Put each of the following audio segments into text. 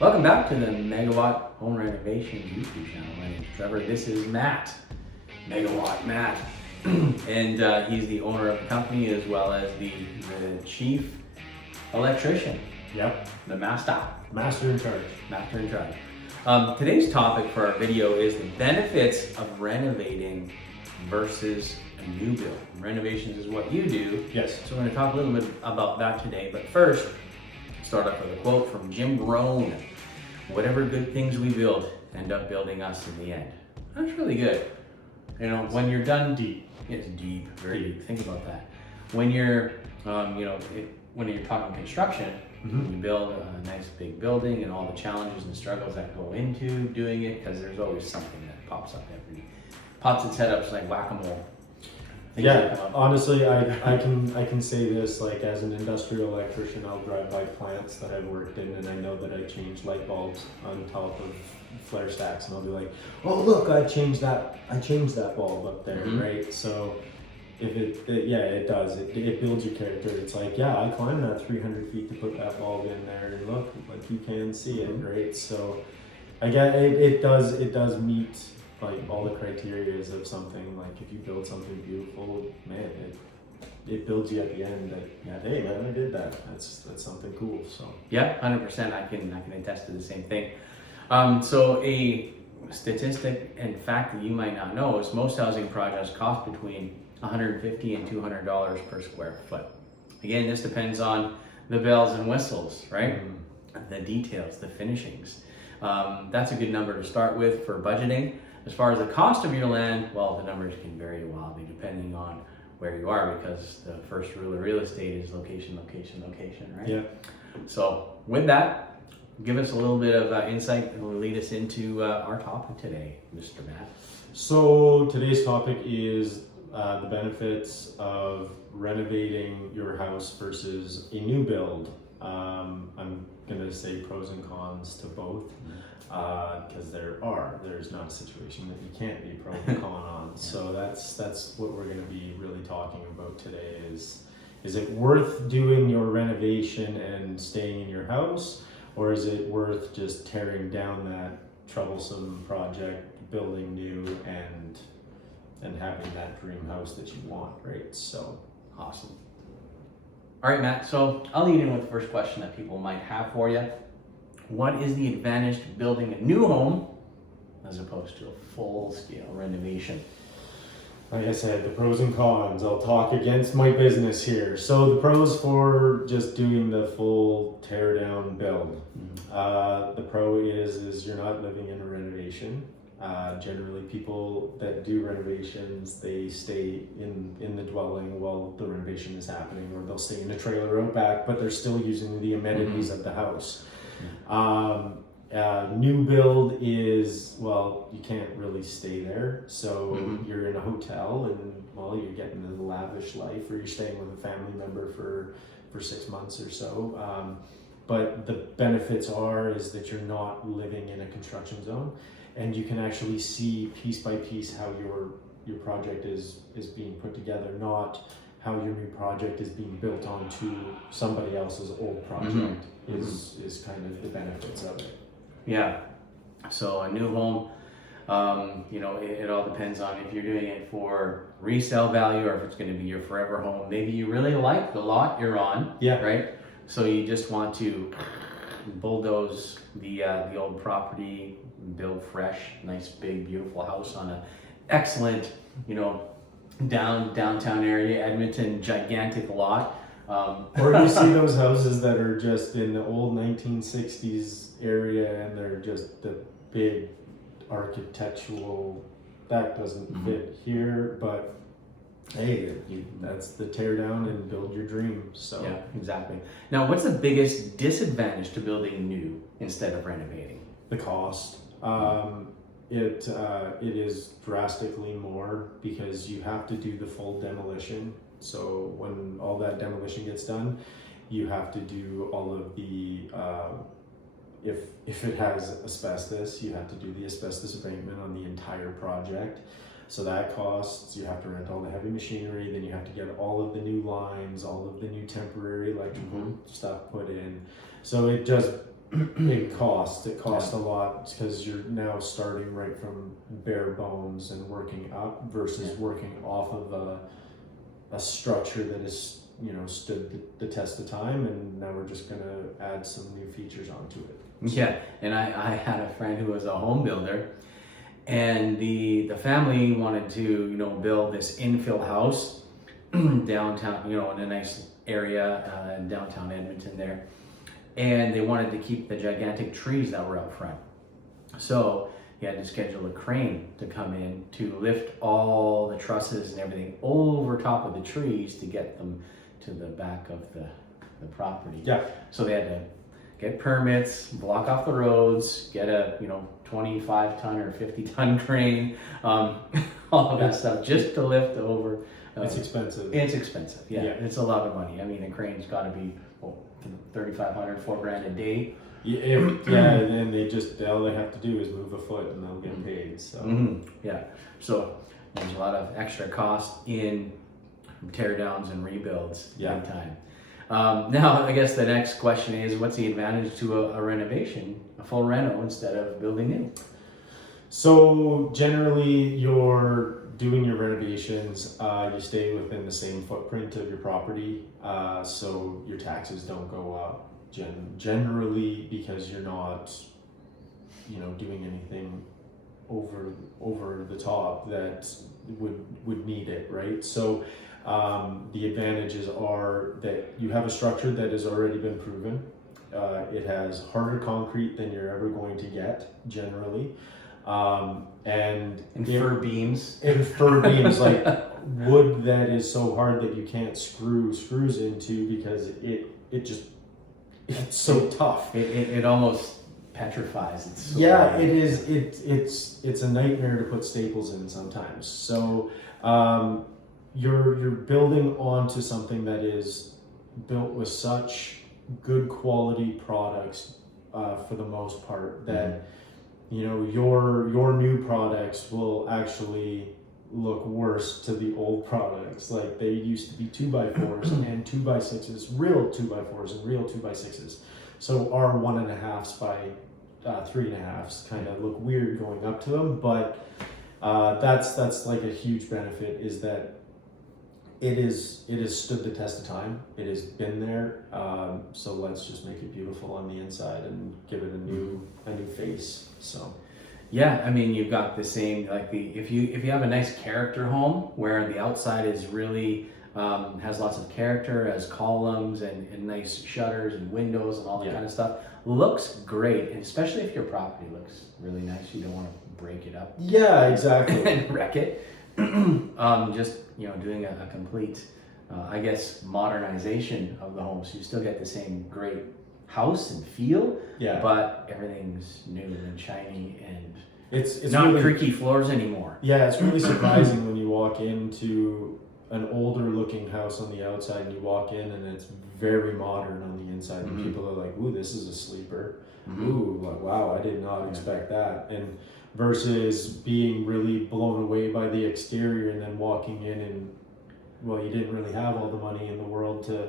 Welcome back to the Megawatt Home Renovations YouTube channel. My name is Trevor. This is Matt, Megawatt Matt, and he's the owner of the company as well as the chief electrician. Yep. The master. Master in charge. Master in charge. Today's topic for our video is the benefits of renovating versus a new build. Renovations is what you do. Yes. So we're going to talk a little bit about that today. But first, start off with a quote from Jim Rohn. Whatever good things we build end up building us in the end. That's really good. You know, when you're done deep, it's deep, very deep. Think about that. When you're, when you're talking construction, you build a nice big building and all the challenges and struggles that go into doing it, because there's always something that pops its head up like whack-a-mole. Yeah, honestly, I can say this, like, as an industrial electrician, I'll drive by plants that I've worked in and I know that I changed light bulbs on top of flare stacks, and I'll be like, oh look, I changed that bulb up there, right? So if it does, it builds your character. It's like, yeah, I climbed that 300 feet to put that bulb in there, and look, like, you can see it, right? So I get it does meet like all the criteria of something. Like, if you build something beautiful, man, it builds you at the end that, yeah, hey man, I did that. That's something cool. So yeah, 100%. I can attest to the same thing. So a statistic and fact that you might not know is most housing projects cost between $150 and $200 per square foot. Again, this depends on the bells and whistles, right? The details, the finishings. That's a good number to start with for budgeting. As far as the cost of your land, well, the numbers can vary wildly depending on where you are, because the first rule of real estate is location, location, location, right? yeah. So with that, give us a little bit of insight and will lead us into our topic today, Mr. Matt. So today's topic is the benefits of renovating your house versus a new build. I'm gonna say pros and cons to both, because there's not a situation that you can't be pro and con on. So that's what we're gonna be really talking about today. Is it worth doing your renovation and staying in your house, or is it worth just tearing down that troublesome project, building new, and having that dream house that you want, right? So awesome. All right, Matt, so I'll lead in with the first question that people might have for you. What is the advantage to building a new home as opposed to a full-scale renovation? like I said, the pros and cons. I'll talk against my business here. So the pros for just doing the full tear down build. The pro is you're not living in a renovation. Generally, people that do renovations, they stay in the dwelling while the renovation is happening, or they'll stay in a trailer out back, but they're still using the amenities of the house. New build is, well, you can't really stay there, so you're in a hotel, and well, you're getting the lavish life, or you're staying with a family member for 6 months or so. But the benefits is that you're not living in a construction zone, and you can actually see piece by piece how your project is being put together, not how your new project is being built onto somebody else's old project. Is kind of the benefits of it. Yeah. So a new home, it all depends on if you're doing it for resale value or if it's going to be your forever home. Maybe you really like the lot you're on. Yeah. Right. So you just want to bulldoze the old property, build fresh, nice, big, beautiful house on an excellent, downtown area, Edmonton, gigantic lot. Or you see those houses that are just in the old 1960s area, and they're just the big architectural, that doesn't fit here, but hey, that's the tear down and build your dream. So yeah, exactly. Now, what's the biggest disadvantage to building new instead of renovating? The cost. It is drastically more, because you have to do the full demolition. So when all that demolition gets done, you have to do all of the, if it has asbestos, you have to do the asbestos abatement on the entire project. So that costs, you have to rent all the heavy machinery, then you have to get all of the new lines, all of the new temporary electrical stuff put in. So it just it costs a lot because you're now starting right from bare bones and working up versus working off of a structure that is, you know, stood the test of time, and now we're just going to add some new features onto it. Yeah, and I had a friend who was a home builder, and the family wanted to, you know, build this infill house downtown, you know, in a nice area in downtown Edmonton there, and they wanted to keep the gigantic trees that were out front. So he had to schedule a crane to come in to lift all the trusses and everything over top of the trees to get them to the back of the property. Yeah. So they had to get permits, block off the roads, get a, you know, 25-ton or 50-ton crane, all of that stuff just to lift over. It's expensive. It's expensive, yeah. It's a lot of money. I mean, a crane's got to be $3,500, $4,000 a day. And they just, all they have to do is move a foot and they'll get paid. So yeah, so there's a lot of extra cost in tear downs and rebuilds every time. Now, I guess the next question is, what's the advantage to a renovation, a full reno instead of building new? So generally, you're doing your renovations, you stay within the same footprint of your property, so your taxes don't go up generally because you're not, you know, doing anything over the top that would need it, right? So the advantages are that you have a structure that has already been proven. It has harder concrete than you're ever going to get generally. And fir beams. And fir beams, like wood that is so hard that you can't screw screws into because it's so tough. It almost petrifies. It's so hard. It is. It's a nightmare to put staples in sometimes. So you're building onto something that is built with such good quality products for the most part that you know your new products will actually look worse to the old products. Like they used to be 2x4s and 2x6s, real 2x4s and real 2x6s. So our 1.5s by 3.5s kind of look weird going up to them, but that's like a huge benefit is that it has stood the test of time. It has been there. So let's just make it beautiful on the inside and give it a new face. So. Yeah, I mean, you've got the same, like if you have a nice character home where the outside is really has lots of character, has columns and nice shutters and windows and all that kind of stuff, looks great, and especially if your property looks really nice, you don't want to break it up. Yeah, exactly. And wreck it. Just, you know, doing a complete, I guess, modernization of the home, so you still get the same great house and feel, but everything's new and shiny and it's not really creaky floors anymore. Yeah, it's really surprising when you walk into an older looking house on the outside and you walk in and it's very modern on the inside and people are like, ooh, this is a sleeper. Ooh, like, wow, I did not expect that. And versus being really blown away by the exterior and then walking in and, well, you didn't really have all the money in the world to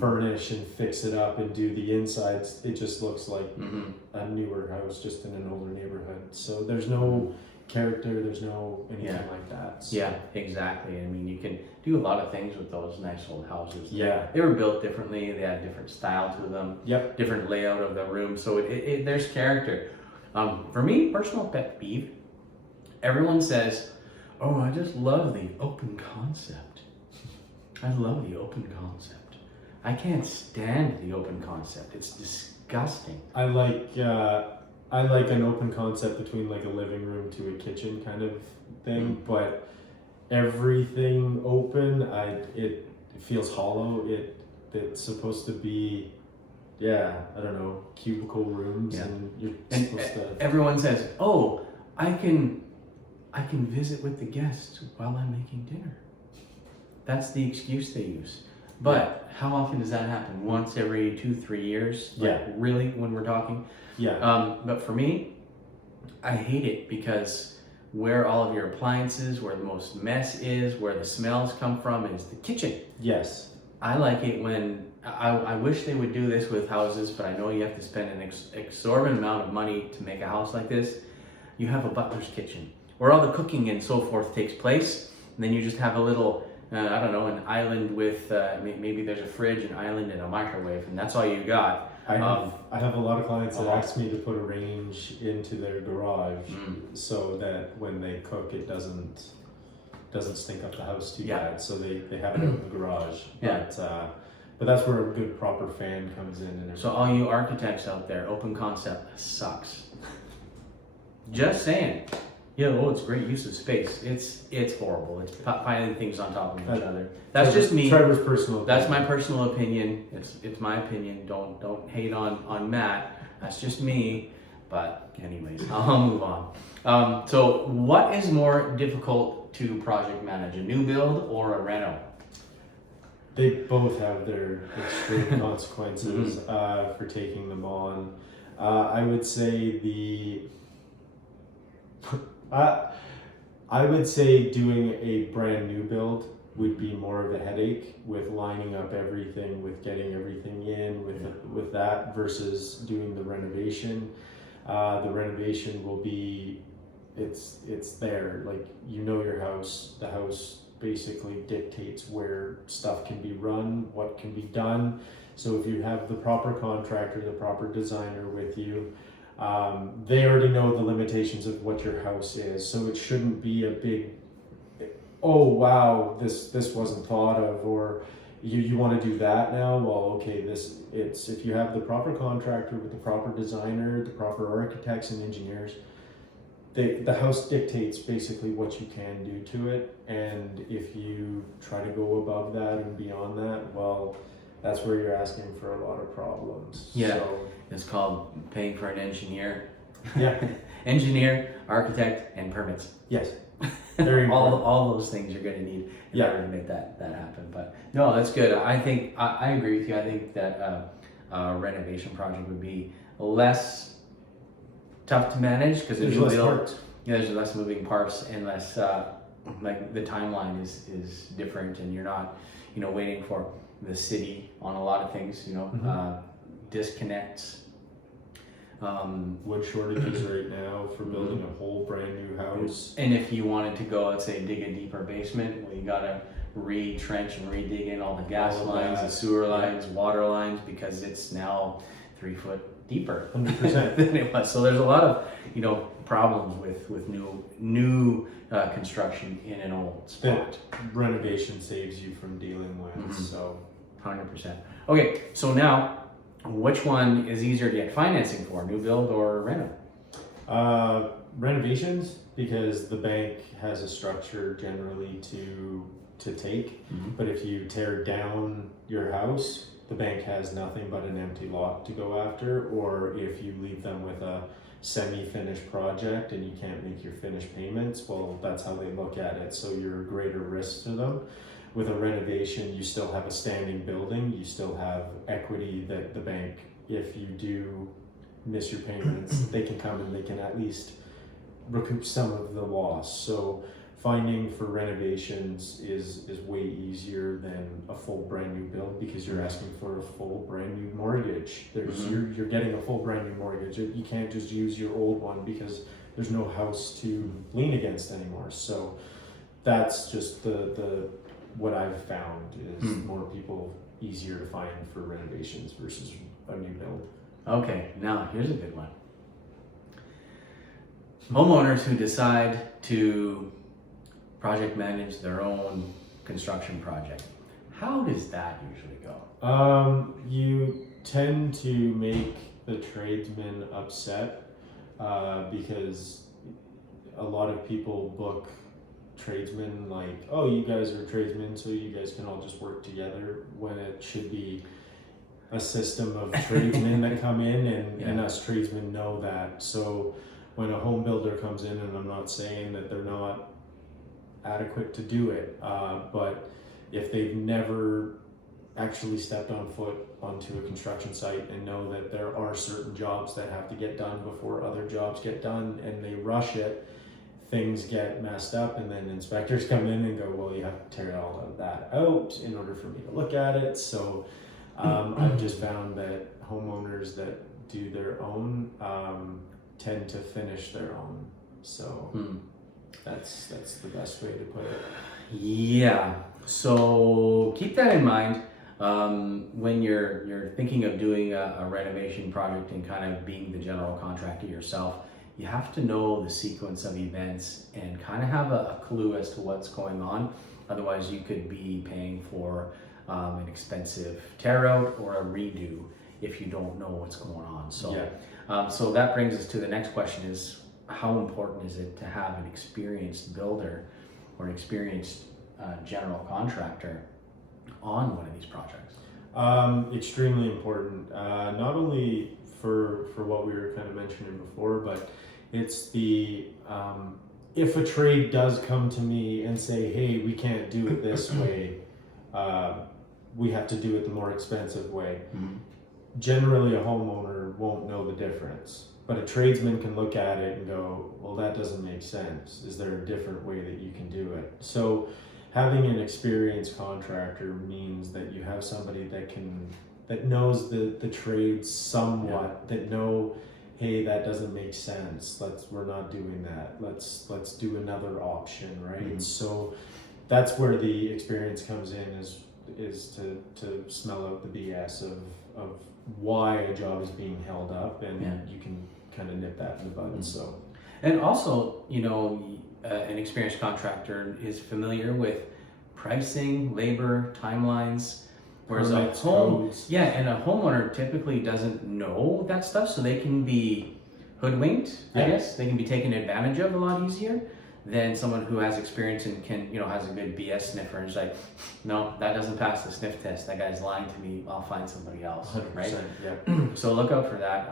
furnish and fix it up and do the insides. It just looks like a newer house just in an older neighborhood. So there's no character, there's no anything like that. So. Yeah, exactly. I mean, you can do a lot of things with those nice old houses. Yeah. They were built differently, they had different style to them, different layout of the room, so there's character. For me, personal pet peeve, everyone says, oh, I just love the open concept. I love the open concept. I can't stand the open concept. It's disgusting. I like an open concept between like a living room to a kitchen kind of thing, but everything open, it feels hollow. It's supposed to be, I don't know, cubicle rooms, and you're supposed to. Everyone says, "Oh, I can visit with the guests while I'm making dinner." That's the excuse they use. But how often does that happen? Once every 2-3 years? Like, really, when we're talking? But for me, I hate it because where all of your appliances, where the most mess is, where the smells come from is the kitchen. Yes. I like it when I wish they would do this with houses, but I know you have to spend an exorbitant amount of money to make a house like this. You have a butler's kitchen where all the cooking and so forth takes place, and then you just have a little, I don't know, an island with maybe there's a fridge, an island, and a microwave, and that's all you got. I have a lot of clients that ask me to put a range into their garage so that when they cook, it doesn't stink up the house too bad. So they have it out in the garage. Yeah. But that's where a good proper fan comes in. And so all you architects out there, open concept sucks. Just saying. Yeah, well, it's great use of space. It's horrible. It's piling things on top of each other. That's just me. Trevor's personal opinion. That's my personal opinion. It's my opinion. Don't hate on Matt. That's just me. But anyways, I'll move on. So what is more difficult to project manage, a new build or a reno? They both have their extreme consequences for taking them on. I would say I would say doing a brand new build would be more of a headache with lining up everything, with getting everything in, with that versus doing the renovation. The renovation will be, it's there, like you know your house. The house basically dictates where stuff can be run, what can be done. So if you have the proper contractor, the proper designer with you, they already know the limitations of what your house is, so it shouldn't be a big, oh wow, this wasn't thought of, or you want to do that now. Well, okay, it's if you have the proper contractor with the proper designer, the proper architects and engineers, the house dictates basically what you can do to it, and if you try to go above that and beyond that, well, that's where you're asking for a lot of problems. Yeah, so, it's called paying for an engineer. Yeah. Engineer, architect, and permits. Yes. Very all those things you're going to need in order to make that happen. But no, that's good. I think I agree with you. I think that a renovation project would be less tough to manage because there's less parts. Yeah, there's less moving parts and less like the timeline is different, and you're not waiting for the city on a lot of things. Disconnects. Wood shortages right now for building a whole brand new house. And if you wanted to go, let's say, dig a deeper basement, well, you gotta retrench and redig in all the gas lines, the sewer lines, water lines, because it's now 3 foot deeper 100% than it was. So there's a lot of problems with new construction in an old spot. Renovation saves you from dealing with. So 100%. Okay, so now, which one is easier to get financing for, new build or reno? Renovations, because the bank has a structure generally to take. But if you tear down your house, the bank has nothing but an empty lot to go after. Or if you leave them with a semi-finished project and you can't make your finished payments, well, that's how they look at it. So you're a greater risk to them. With a renovation, you still have a standing building, you still have equity that the bank, if you do miss your payments, they can come and they can at least recoup some of the loss. So finding for renovations is way easier than a full brand new build, because you're asking for a full brand new mortgage. You're getting a full brand new mortgage. You can't just use your old one because there's no house to lean against anymore. So that's just the what I've found is more people easier to find for renovations versus a new build. Okay, now here's a good one. Homeowners who decide to project manage their own construction project. How does that usually go? You tend to make the tradesmen upset because a lot of people book tradesmen like, oh, you guys are tradesmen, so you guys can all just work together, when it should be a system of tradesmen that come in, and us tradesmen know that. So when a home builder comes in, and I'm not saying that they're not adequate to do it, but if they've never actually stepped on foot onto a construction site and know that there are certain jobs that have to get done before other jobs get done, and they rush it things get messed up, and then inspectors come in and go, well, you have to tear all of that out in order for me to look at it. So I've just found that homeowners that do their own tend to finish their own. So that's the best way to put it. Yeah. So keep that in mind when you're thinking of doing a renovation project and kind of being the general contractor yourself. You have to know the sequence of events and kind of have a clue as to what's going on. Otherwise, you could be paying for an expensive tear out or a redo if you don't know what's going on. So, so that brings us to the next question: is how important is it to have an experienced builder or an experienced general contractor on one of these projects? Extremely important. Not only for what we were kind of mentioning before, but it's the if a trade does come to me and say, hey, we can't do it this way, we have to do it the more expensive way. Generally a homeowner won't know the difference, but a tradesman can look at it and go, well, that doesn't make sense. Is there a different way that you can do it? So having an experienced contractor means that you have somebody that knows the trades somewhat, that know, hey, that doesn't make sense. We're not doing that. Let's do another option, right? So that's where the experience comes in, is to smell out the BS of why a job is being held up, and you can kind of nip that in the bud. So, and also, you know, an experienced contractor is familiar with pricing, labor, timelines. Whereas a homeowner typically doesn't know that stuff, so they can be hoodwinked. I guess they can be taken advantage of a lot easier than someone who has experience and has a good BS sniffer and is like, no, that doesn't pass the sniff test. That guy's lying to me. I'll find somebody else. 100%, right? Yeah. So look out for that.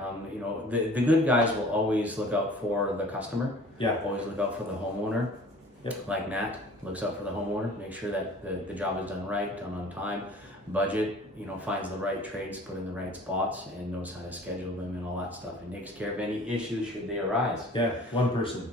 The good guys will always look out for the customer. Yeah. Always look out for the homeowner. Yep. Like Nat looks out for the homeowner. Make sure that the job is done right, done on time. Budget, finds the right trades, put in the right spots, and knows how to schedule them and all that stuff, and takes care of any issues should they arise. Yeah, one person.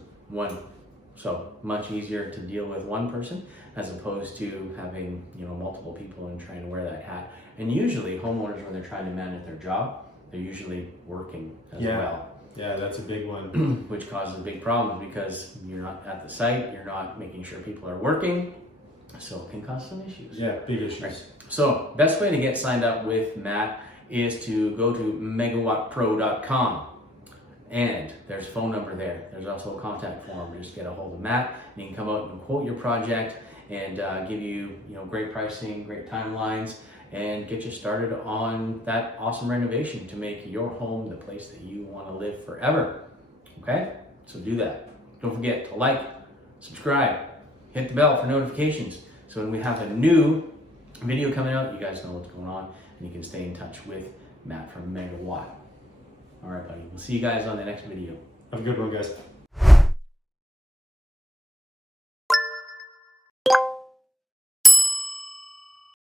So much easier to deal with one person as opposed to having multiple people and trying to wear that hat. And usually homeowners, when they're trying to manage their job, they're usually working as well. Yeah, that's a big one. Which causes big problems because you're not at the site, you're not making sure people are working, so it can cause some issues. Yeah, big issues. Right. So best way to get signed up with Matt is to go to megawattpro.com, and there's a phone number there. There's also a contact form. Just get a hold of Matt, and he can come out and quote your project and give you great pricing, great timelines, and get you started on that awesome renovation to make your home the place that you want to live forever. Okay? So do that. Don't forget to like, subscribe, hit the bell for notifications, so when we have a new video coming out, you guys know what's going on, and you can stay in touch with Matt from Megawatt. All right, buddy. We'll see you guys on the next video. Have a good one, guys.